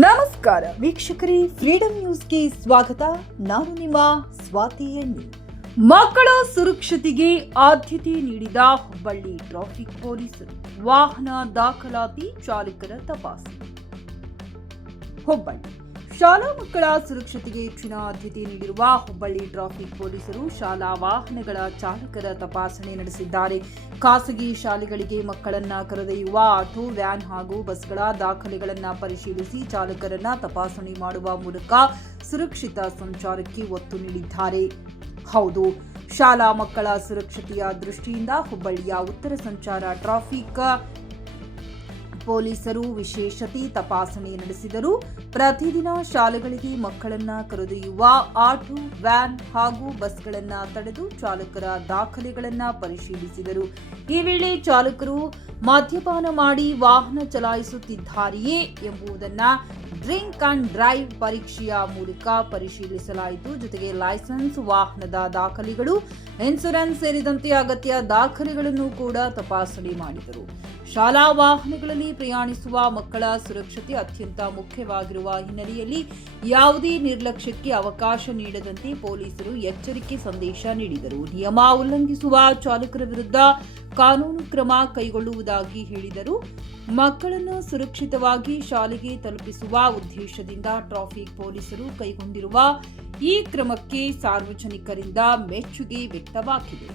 ನಮಸ್ಕಾರ ವೀಕ್ಷಕರೇ, ಫ್ರೀಡಂ ನ್ಯೂಸ್ಗೆ ಸ್ವಾಗತ. ನಾನು ನಿಮ್ಮ ಸ್ವಾತಿ ಎಣ್ಣೆ. ಮಕ್ಕಳ ಸುರಕ್ಷತೆಗೆ ಆದ್ಯತೆ ನೀಡಿದ ಹುಬ್ಬಳ್ಳಿ ಟ್ರಾಫಿಕ್ ಪೊಲೀಸರು ವಾಹನ ದಾಖಲಾತಿ ಚಾಲಕರ ತಪಾಸಣೆ. ಹುಬ್ಬಳ್ಳಿ ಶಾಲಾ ಮಕ್ಕಳ ಸುರಕ್ಷತೆಗೆ ಹೆಚ್ಚಿನ ಆದ್ಯತೆ ನೀಡಿರುವ ಹುಬ್ಬಳ್ಳಿ ಟ್ರಾಫಿಕ್ ಪೊಲೀಸರು ಶಾಲಾ ವಾಹನಗಳ ಚಾಲಕರ ತಪಾಸಣೆ ನಡೆಸಿದ್ದಾರೆ. ಖಾಸಗಿ ಶಾಲೆಗಳಿಗೆ ಮಕ್ಕಳನ್ನ ಕರೆದೊಯ್ಯುವ ಆಟೋ, ವ್ಯಾನ್ ಹಾಗೂ ಬಸ್ಗಳ ದಾಖಲೆಗಳನ್ನು ಪರಿಶೀಲಿಸಿ ಚಾಲಕರನ್ನ ತಪಾಸಣೆ ಮಾಡುವ ಮೂಲಕ ಸುರಕ್ಷಿತ ಸಂಚಾರಕ್ಕೆ ಒತ್ತು ನೀಡಿದ್ದಾರೆ. ಹೌದು, ಶಾಲಾ ಮಕ್ಕಳ ಸುರಕ್ಷತೆಯ ದೃಷ್ಟಿಯಿಂದ ಹುಬ್ಬಳ್ಳಿಯ ಉತ್ತರ ಸಂಚಾರ ಟ್ರಾಫಿಕ್ ಪೊಲೀಸರು ವಿಶೇಷತೆ ತಪಾಸಣೆ ನಡೆಸಿದರು. ಪ್ರತಿದಿನ ಶಾಲೆಗಳಿಗೆ ಮಕ್ಕಳನ್ನ ಕರೆದೊಯ್ಯುವ ಆಟೋ, ವ್ಯಾನ್ ಹಾಗೂ ಬಸ್ಗಳನ್ನು ತಡೆದು ಚಾಲಕರ ದಾಖಲೆಗಳನ್ನು ಪರಿಶೀಲಿಸಿದರು. ಈ ವೇಳೆ ಚಾಲಕರು ಮದ್ಯಪಾನ ಮಾಡಿ ವಾಹನ ಚಲಾಯಿಸುತ್ತಿದ್ದಾರೆಯೇ ಎಂಬುದನ್ನು ಡ್ರಿಂಕ್ ಅಂಡ್ ಡ್ರೈವ್ ಪರೀಕ್ಷೆಯ ಮೂಲಕ ಪರಿಶೀಲಿಸಲಾಯಿತು. ಜೊತೆಗೆ ಲೈಸೆನ್ಸ್, ವಾಹನದ ದಾಖಲೆಗಳು, ಇನ್ಶೂರೆನ್ಸ್ ಸೇರಿದಂತೆ ಅಗತ್ಯ ದಾಖಲೆಗಳನ್ನು ಕೂಡ ತಪಾಸಣೆ ಮಾಡಿದರು. ಶಾಲಾ ವಾಹನಗಳಲ್ಲಿ ಪ್ರಯಾಣಿಸುವ ಮಕ್ಕಳ ಸುರಕ್ಷತೆ ಅತ್ಯಂತ ಮುಖ್ಯವಾಗಿರುವ ಹಿನ್ನೆಲೆಯಲ್ಲಿ ಯಾವುದೇ ನಿರ್ಲಕ್ಷ್ಯಕ್ಕೆ ಅವಕಾಶ ನೀಡದಂತೆ ಪೊಲೀಸರು ಎಚ್ಚರಿಕೆ ಸಂದೇಶ ನೀಡಿದರು. ನಿಯಮ ಉಲ್ಲಂಘಿಸುವ ಚಾಲಕರ ವಿರುದ್ಧ ಕಾನೂನು ಕ್ರಮ ಕೈಗೊಳ್ಳುವುದಾಗಿ ಹೇಳಿದರು. ಮಕ್ಕಳನ್ನು ಸುರಕ್ಷಿತವಾಗಿ ಶಾಲೆಗೆ ತಲುಪಿಸುವ ಉದ್ದೇಶದಿಂದ ಟ್ರಾಫಿಕ್ ಪೊಲೀಸರು ಕೈಗೊಂಡಿರುವ ಈ ಕ್ರಮಕ್ಕೆ ಸಾರ್ವಜನಿಕರಿಂದ ಮೆಚ್ಚುಗೆ ವ್ಯಕ್ತವಾಗಿದೆ.